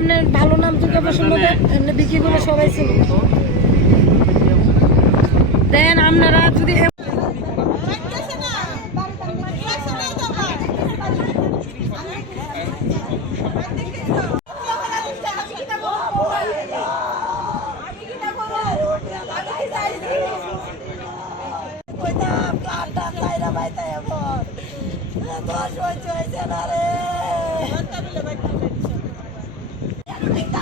এমনি ভালো নাম দুর্গা প্রসন্ন এমনি বিক্রি করে সবাই ছিল। দেন আপনারা যদি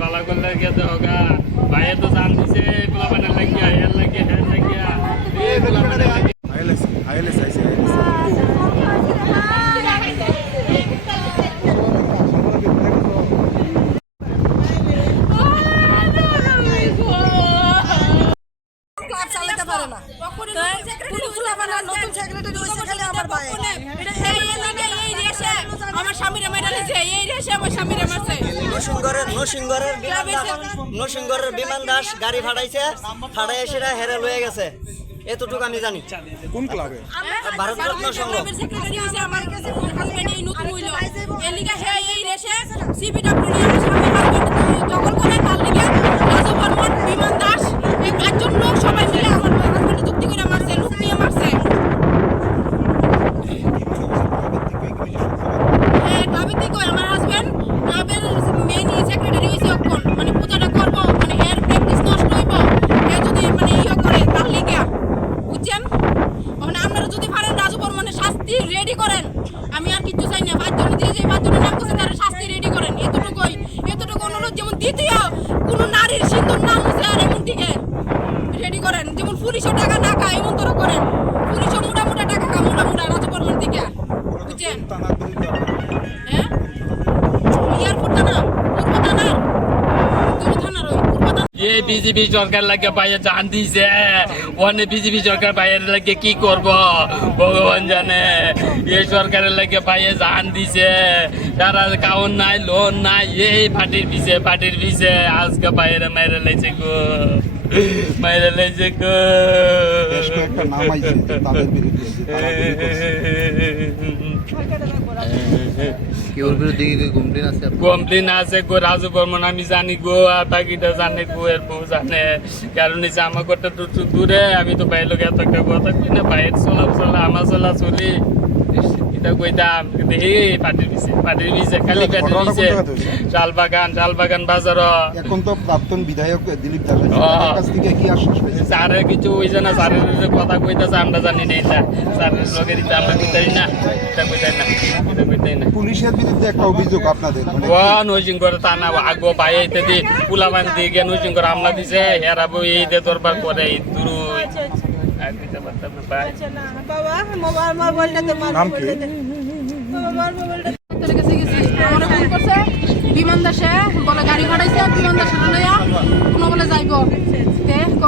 বালা করলে গেতে হোগা ভাইয়ের তো জান দিছে পোলা মানে লাগিয়া এর লাগিয়া হ্যাঁ লাগিয়া এই পারে না। কোনো নতুন সেক্রেটারি খালি আমার ভাই আমার স্বামীরে মেরে দিয়েছে এই রেসে আমার স্বামীরে মারছে নসিংগরের নসিংগরের বিমান দাস নসিংগরের বিমান দাস গাড়ি ফাটাইছে ফাটাই সেটা হেরে লয়ে গেছে। এতটুকু আমি জানি। কোন ক্লাবে? ভারতরত্ন সংঘ সেক্রেটারি হইছে আমার হাজবেন্ড এই নতুন হইল এই লিগা হে এই রেসে সিবিডব্লিউ নিয়ে আমার স্বামী হাজবেন্ড দখল করে তার লিগে রাজু বর্মন বিমান দাস এই পাঁচজন লোক সবাই মিলে আমার হাজবেন্ড চুক্তি করে মারছে লুক নিয়ে মারছে হ্যাঁ তবে কি কই আমার হাজবেন্ড ক্লাবের মেইন সেক্রেটারি হইছে অক্ষণ মানে পূজাটা করব মানে এর প্র্যাকটিস নষ্ট হইব এ যদি মানে ইয়ে করে তার লিগে বুঝছেন মানে আপনারা যদি পারেন রাজু বর্মনের শাস্তি রেডি করেন আমি আর কিছু চাই না পাঁচজন দিয়ে যে পাঁচজনের নাম করছে তারা শাস্তি রেডি করেন এতটুকুই এতটুকু অনুরোধ যেমন দ্বিতীয় কোনো নারীর সিন্দুর নাম হচ্ছে আর এমন দিকে রেডি করেন যেমন পুলিশও টাকা না খায়, এমন তোরা করেন। পুলিশও মোটা মোটা টাকা খায় মোটা মোটা রাজু বর্মন দিকে। বুঝছেন? হ্যাঁ? এই বিজেপি সরকার লাগে বাইরে জান দিছে। ওখানে বিজেপি সরকার বাইরের লাগে কি করব? ভগবান জানে। এই সরকারের লাগে বাইরে জান দিছে। তারা কাউন নাই, লোন নাই, এই পার্টির পিছে পার্টির পিছে। আজকে বাইরে মাইরে লাইছে গো। মাইরে লাইছে গো বেশ কয়েকটা নাম আইছে তাদের বিরুদ্ধে যে তারা গুলি করছে। কি ওর বিরুদ্ধে কি কমপ্লেন আছে? কমপ্লেন আছে গো রাজু বর্মন আমি জানি গো আর বাকিটা জানে গো এর বউ জানে কারণ হচ্ছে আমার ঘরটা তো দূরে আমি তো বাইরে লোক এত একটা কথা কই না বাইরে চলা চলা আমার চলা চলি এটা কইতাম কিন্তু এই পাটির পিছে পাটির পিছে খালি পাটির পিছে বাজার এখন তো প্রাক্তন বিধায়ক দিলীপ দাস কাছ থেকে কি আশ্বাস পেয়েছে? স্যারের কিছু হইছে না স্যারের কথা কইতাছে আমরা জানি না। এটা স্যারের লোকের এটা আমরা কইতাই না এটা কইতাই না এটা কইতাই না। পুলিশের বিরুদ্ধে একটা অভিযোগ আপনাদের মানে ও নৈজিং করে তা না আগো ভাই নৈজিং করে আমলা দিছে হেরাবো এই দে দরবার করে এই দুরু আর দিতে পারতাম না ভাই নাম কি? করছে বিমান দাসে বলে গাড়ি ভাড়াইছে বিমান দাসে লইয়া কোনো বলে যাইব।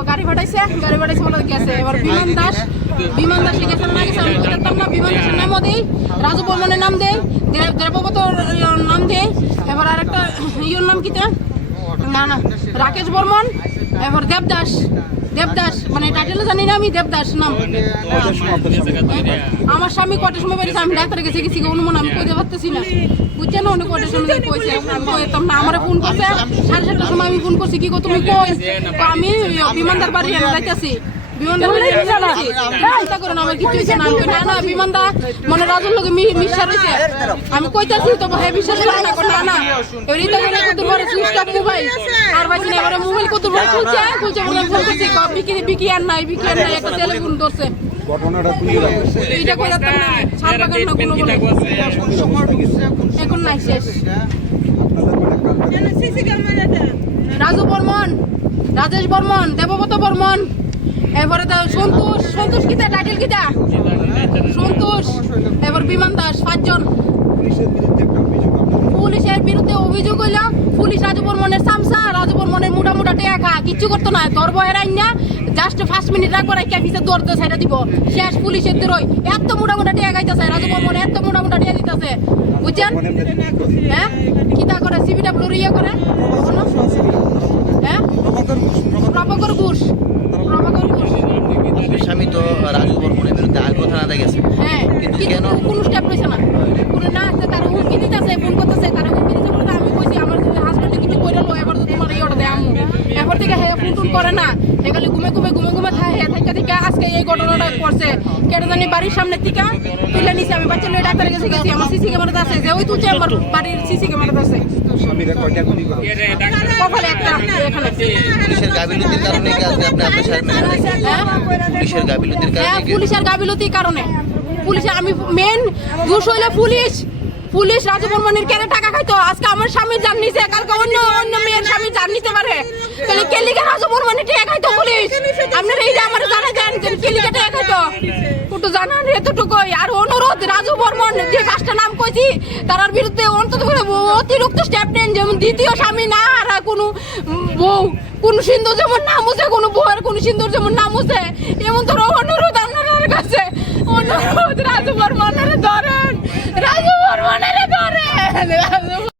গাড়ি ভাড়াইছে গাড়ি ভাড়াইছে বলে গেছে। এবার বিমান দাস বিমান দাসে গেছে না গেছে আমি জানতাম না বিমান দাসের নামও দেই রাজু বর্মনের নাম দেই দেব- দেবব্রতর নাম দেই। এবার আরেকটা ইয়োর নাম কিতা না না রাকেশ বর্মন এবার দেবদাস। দেবদাস মানে টাইটেল জানি না আমি, দেবদাস নাম। সামনে? আমার স্বামী কটার সময় বেরিয়েছে আমি ডাক্তারের কাছে গেছি অনুমান, আমি কইতে পারতেছি না। বুঝছেন উনি কটার সময় কইছে? কইতাম না, আমার ফোন করছে, সাড়ে সাতটার সময় আমি ফোন করছি, কি গো তুমি কই? আমি বিমানদার বাড়ি যাইতেছি। আমি কই, না না বিমানদা মনে রাজুর লোকে মিশা রইছে আমি কইতাছি তো হে বিশ্বাস করে না না না। এবারে তো বলে কত বড় সুইচ অফ মোবাইল। আর ভাই না এবারে মোবাইল কত বড় খুলছে খুলছে বলে ফোন করছি ক, বিকি বিকি আর নাই বিকি আর নাই একটা ছেলে ফোন ধরছে। ঘটনাটা রাখছে এইটা কই রাখতাম না ছাড় না কোনো বলে? এখন নাই শেষ। মানে রাজু বর্মন রাজেশ বর্মন দেবব্রত বর্মন। এরপরে তো সন্তোষ সন্তোষ কিতা টাইটেল কিতা সন্তোষ। এবার বিমান দাস পাঁচজন। পুলিশের বিরুদ্ধে অভিযোগ হইল পুলিশ রাজু বর্মনের সামসা রাজু বর্মনের মোটা মোটা টেয়া খা কিচ্ছু করতো না তোর বহের আইন না জাস্ট পাঁচ মিনিট রাখব রাখি অফিসে দৌড় দিয়ে সাইডে দিব। শেষ পুলিশের দৌড়ই এত মোটা মোটা টেয়া খাইতেছে রাজু বর্মন এত মোটা মোটা টেয়া দিতেছে। বুঝছেন? মনে মনে? হ্যাঁ কিতা করে সিবিডাব্লিউর ইয়ে করে? হ্যাঁ? প্রভাকর ঘোষ। তো রাজু বর্মনের বিরুদ্ধে আগ্রহ থানাতে গেছে। হ্যাঁ কিন্তু কিন্তু কেন? কোনো স্টেপ লইছে না। কোনো না আছে তারা হুমকি দিতেছে ফোন করতেছে তারা হুমকি দিতেছে বলে আমি কইছি আমার হাজবেন্ডে কিছু কইরা লো এবার তো তোমার এই অর্ডার দেয় আম্মু। এরপর থেকে হে ফোন টোন করে না। এখানে ঘুমে ঘুমে ঘুমে ঘুমে থাকে হে থেকে থেকে আজকে এই ঘটনাটা করছে জানি বাড়ির সামনে থেকে তুলে নিছে। আমি বাচ্চা লয়ে ডাক্তারের কাছে গেছি আমার সিসি ক্যামেরাতে আছে। যে ওই তুলছে আমার বাড়ির সিসি ক্যামেরাতে আছে। কপালে একটা এখানে পুলিশের কারণে কি আজকে আপনি আপনার স্বামী হ্যাঁ। পুলিশের হ্যাঁ কারণে পুলিশের গাফিলতির কারণে। পুলিশে আমি মেন দোষ হইলে পুলিশ। পুলিশ রাজু বর্মনের কেন টাকা খাইতো। আজকে আমার স্বামী জান নিছে কালকে অন্য অন্য মেয়ের স্বামী জান নিতে পারে। তাহলে রাজু বর্মনের টাকা খাইতো পুলিশ আপনারা এইটা আমার জানা জান যে কেলিকে টাকা খাইতো একটু জানান এতটুকুই আর অনুরোধ রাজু বর্মন যে নাম তার বিরুদ্ধে অন্তত অতিরিক্ত স্টেপ নেন, যেমন দ্বিতীয় স্বামী না আর কোনো বউ, কোন সিন্দুর যেমন নাম হচ্ছে কোনো বউয়ের কোন সিন্দুর যেমন নাম হচ্ছে এমন ধরো অনুরোধ আপনার কাছে অনুরোধ রাজু বর্মনের ধরেন রাজু বর্মনের ধরেন